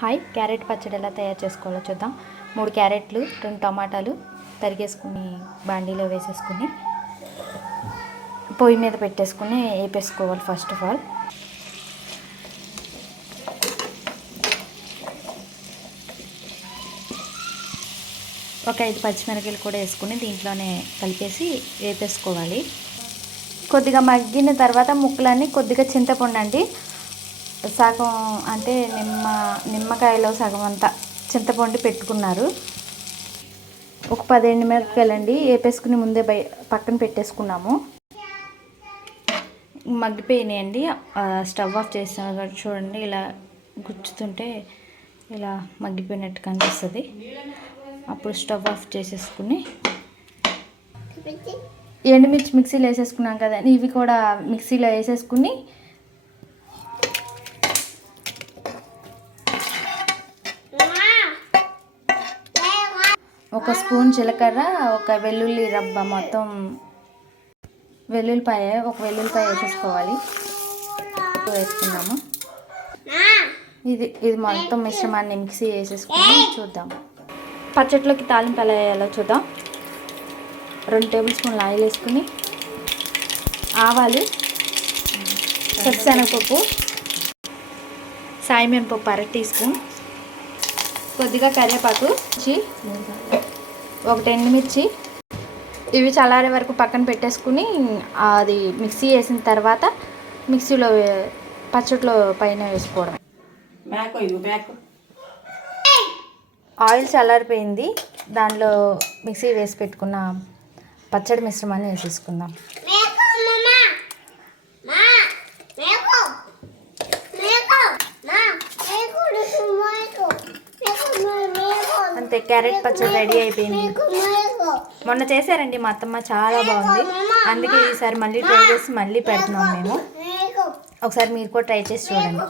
Hi carrot పచ్చడి ఎలా తయారు చేసుకోవాలో చూద్దాం. మూడు క్యారెట్లు రెండు టమాటాలు తరిగేసుకుని బాండీలో వేసేసుకుని పొయ్యి మీద పెట్టేసుకుని వేపేసుకోవాలి ఫస్ట్ ఆఫ్ ఆల్ ఒక ఐదు పచ్చిమిరకాయలు కూడా వేసుకుని దీంట్లోనే కలిపేసి వేపేసుకోవాలి. కొద్దిగా మగ్గిన తర్వాత ముక్కలన్నీ కొద్దిగా చింతపండు అండి. సగం అంటే నిమ్మ నిమ్మకాయలో సగం అంతా చింతపండు పెట్టుకున్నారు. ఒక పదిహేను మిరపకాయలండి వేపేసుకుని ముందే బయ పక్కన పెట్టేసుకున్నాము. మగ్గిపోయినాయండి. స్టవ్ ఆఫ్ చేసాను చూడండి ఇలా గుచ్చుతుంటే ఇలా మగ్గిపోయినట్టు కనిపిస్తుంది అప్పుడు స్టవ్ ఆఫ్ చేసేసుకుని ఎండుమిర్చి మిక్సీలో వేసేసుకున్నాం కదా ఇవి కూడా మిక్సీలో వేసేసుకుని ఒక స్పూన్ జీలకర్ర ఒక వెల్లుల్లి రబ్బ మొత్తం వెల్లుల్లిపాయ ఒక వెల్లుల్లిపాయ వేసేసుకోవాలి. వేసుకున్నాము. ఇది ఇది మొత్తం మిశ్రమాన్ని మిక్సీ వేసేసుకుని చూద్దాం. పచ్చట్లోకి తాలింపు ఎలా వేయాలో చూద్దాం. రెండు టేబుల్ స్పూన్లు ఆయిల్ వేసుకుని ఆవాలు పచ్చిశనగపప్పు సాయిమినపప్పు అర టీ స్పూన్ కొద్దిగా కరివేపాకు ఒకటి ఎండుమిర్చి. ఇవి చల్లారే వరకు పక్కన పెట్టేసుకుని అది మిక్సీ వేసిన తర్వాత మిక్సీలో పచ్చట్లో పైన వేసుకోవడం ఆయిల్ చల్లారిపోయింది. దానిలో మిక్సీ వేసి పెట్టుకున్న పచ్చడి మిశ్రమాన్ని వేసేసుకుందాం. అంతే క్యారెట్ పచ్చడి రెడీ అయిపోయింది. మొన్న చేశారండి మా అత్తమ్మ చాలా బాగుంది. అందుకే ఈసారి మళ్ళీ ట్రై చేసి మళ్ళీ పెడుతున్నాం మేము. ఒకసారి మీరు కూడా ట్రై చేసి చూడండి.